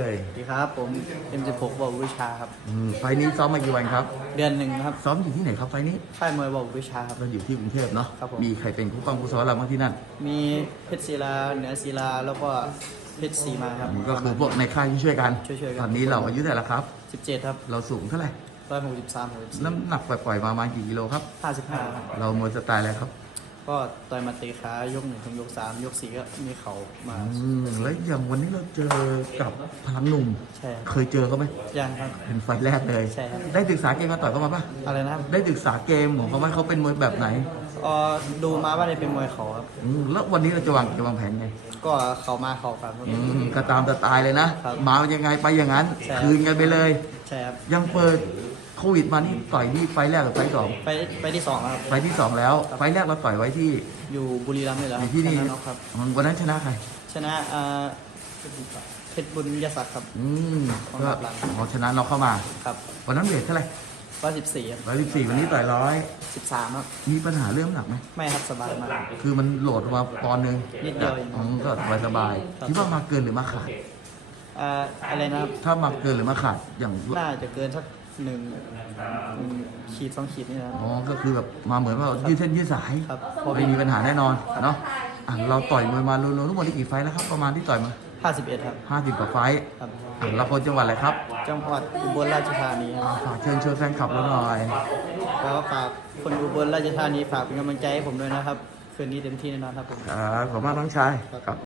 เลยสวัสดีครับ ผม M16 บอวิชาครับ อืมไฟล์นี้ซ้อมมากี่วันครับ เดือนหนึ่งครับซ้อมอยู่ที่ไหนครับไฟล์นี้ค่ายมวยบอวิชาครับ เราอยู่ที่กรุงเทพเนาะ ครับผม มีใครเป็นผู้ป้องผู้ซ้อมเราบ้างที่นั่นมีเพชรศิลาเหนือศิลาแล้วก็เพชรศรีมาครับก็คือพวกในค่ายที่ช่วยกันช่วยๆกัน ตอนนี้เราอายุเท่าไหร่แล้วครับ 17 ครับเราสูงเท่าไหร่ 163 น้ำหนักปล่อยๆมาประมาณกี่กิโลครับ 65ครับเรามวยสไตล์อะไรครับ ก็ต่อยหมาเตะขายกหนึ่งถึงยกสามยกสี่ก็มีเข่ามาอืมแล้วอย่างวันนี้เราเจอกับพลังหนุ่ม ใช่ครับเคยเจอเขาไหมยังครับ เป็นไฟล์แรกเลย ใช่ครับ ได้ศึกษาเกมมาต่อยเขามาปะอะไรนะครับ ได้ศึกษาเกมของเขาไหมเขาเป็นมวยแบบไหน เอ่อดูมาว่าได้เป็นมวยเขาครับ อืมแล้ววันนี้เราจะวางเกมวางแผนไงก็เขามาเขากลับครับ อืมก็ตามสไตล์เลยนะ ครับมายังไงไปอย่างนั้น ใช่ครับคืนกันไปเลย ใช่ครับ ยังเปิดโควิดมานี่ต่อยที่ไฟล์แรกกับไฟล์สองไปไปที่สองครับ ไฟล์ที่สองแล้ว ไฟล์แรกเราต่อยไว้ที่อยู่บุรีรัมย์นี่แหละอครับยู่ที่นี่ชะน็อกครับวันนั้นชนะใครชนะเอ่อเพชรบุญยศักดิ์ครับ อืมของก็หลังพอชนะเราเข้ามา ครับ วันนั้นเวทเท่าไหร่ ร้อยสิบสี่ร้อยสิบสี่วันนี้ต่อยร้อยสิบสามครับ มีปัญหาเรื่องน้ำหนักไหมไม่ครับสบายมาก คือมันโหลดมาปอนด์หนึ่งนิดเดียวเองอืมก็สบายสบายๆครับ คิดว่ามาเกินหรือมาขาด เอ่ออะไรนะครับถ้ามาเกินหรือมาขาดอย่างน่าจะเกินสักหนึ่งหนึ่งขีดสองขีดนี่นะครับ อ๋อก็คือแบบมาเหมือนว่ายืดเส้นยืดสายครับ ไม่มีปัญหาแน่นอนเนาะอะเราต่อยมวยมารวมๆทั้งหมดนี่กี่ไฟท์แล้วครับประมาณที่ต่อยมา ห้าสิบเอ็ดครับ 50กว่าไฟท์ครับ อะเราคนจังหวัดอะไรครับจังหวัดอุบลราชธานีคอะรับฝากเชิญชวนแฟนคลับเราหน่อยแล้วก็ฝากคนอุบลราชธานีฝากเป็นกำลังใจให้ผมด้วยนะครับ คืนนี้เต็มที่แน่นอนครับผม ครับขอบคุณมากน้องชายครับ